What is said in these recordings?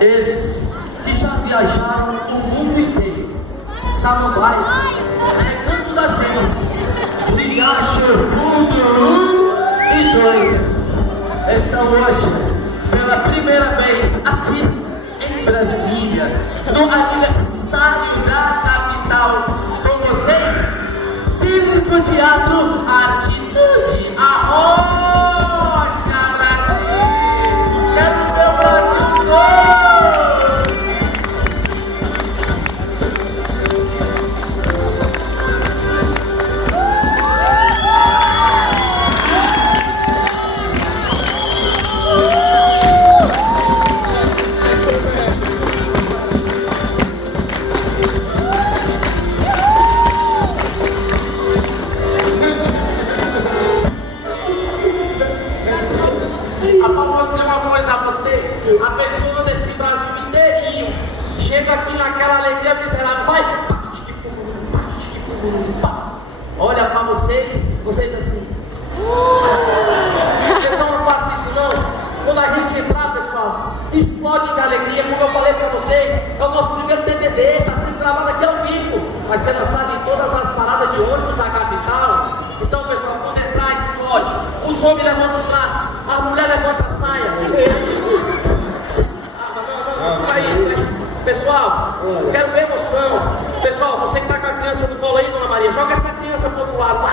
Eles que já viajaram o mundo inteiro, Samambaia, Recanto das Cenas, Riacho Fundo 1 e 2, estão hoje pela primeira vez aqui em Brasília, no aniversário da capital. Com vocês, Circo Teatro Atitude, a Rocha Brasil. Quero ver o Brasil todo! A pessoa desse Brasil inteirinho chega aqui naquela alegria miserável, vai! Olha pra vocês assim. Pessoal, não faça isso não. Quando a gente entrar, pessoal, explode de alegria. Como eu falei pra vocês, é o nosso primeiro DVD, tá sendo gravado aqui ao vivo. Vai ser lançado em todas as paradas de ônibus da capital. Então, pessoal, quando entrar, explode. Os homens levantam os braços, a mulher levanta a saia. Pessoal, quero ver emoção. Pessoal, você que está com a criança no colo aí, Dona Maria, joga essa criança pro outro lado.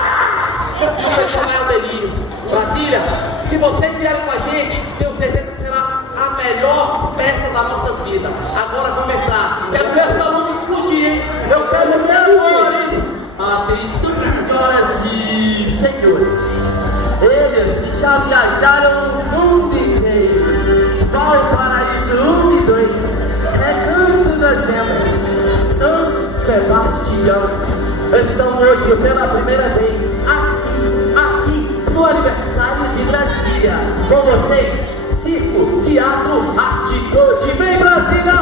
E o pessoal vai ao delírio. Brasília, se vocês vierem com a gente, tenho certeza que será a melhor festa das nossas vidas. Agora vamos entrar. Quero ver essa luz explodir, hein? Eu quero ver agora, hein? Atenção, senhoras e senhores. Eles que já viajaram o mundo inteiro. Valparaíso 1 e 2. Recanto das Emas, São Sebastião, estão hoje pela primeira vez aqui no aniversário de Brasília. Com vocês, Circo Teatro Atitude. Vem Brasília!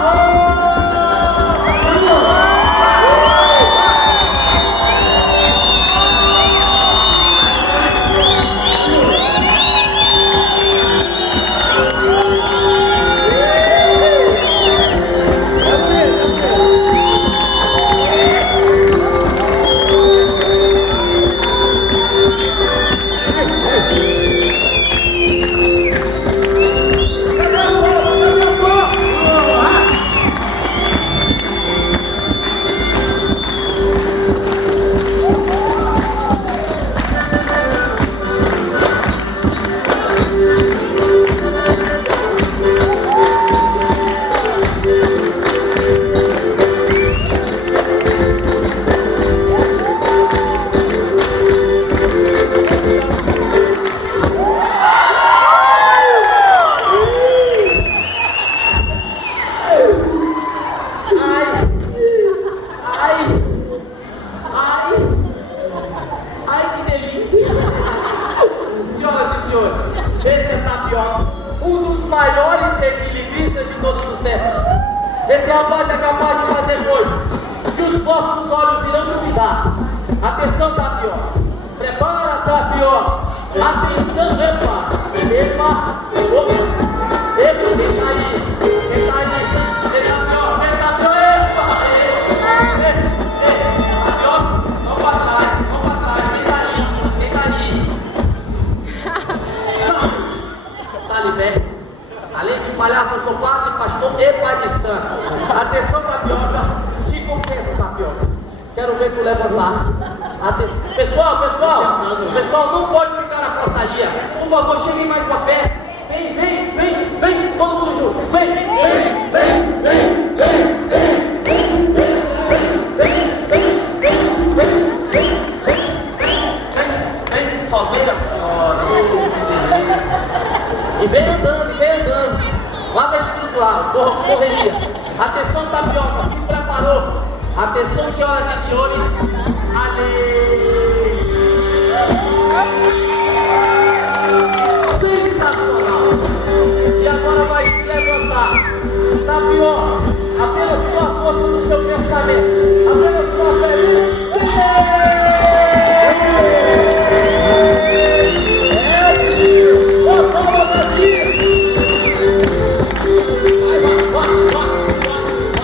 Esse é Tapioca, um dos maiores equilibristas de todos os tempos. Esse rapaz é capaz de fazer coisas que os vossos olhos irão duvidar. Atenção, Tapioca. Prepara, Tapioca. Atenção, epa. Opa. Epa, quem tá aí? Quem tá aí? Vem, Tapioca. Vem, Tapioca. Tapioca, vamos pra trás. Quem tá aí? Quem tá aí? Tá liberto. Além de palhaço, eu sou padre, pastor e pai de santo. Atenção, Tapioca. Se concentra, Tapioca. Quero ver tu levantar. Atenção. Pessoal, não pode ficar na portaria. Por favor, cheguem mais pra perto. Vem, todo mundo junto. Vem. Só vem a senhora. Que beleza. E vem andando. Lado estrutural, correria. Atenção, Tapioca, se preparou. Atenção, senhoras e senhores. Sensacional. E agora vai se levantar. Tapioca, apenas com a força do seu pensamento. Apenas com a fé.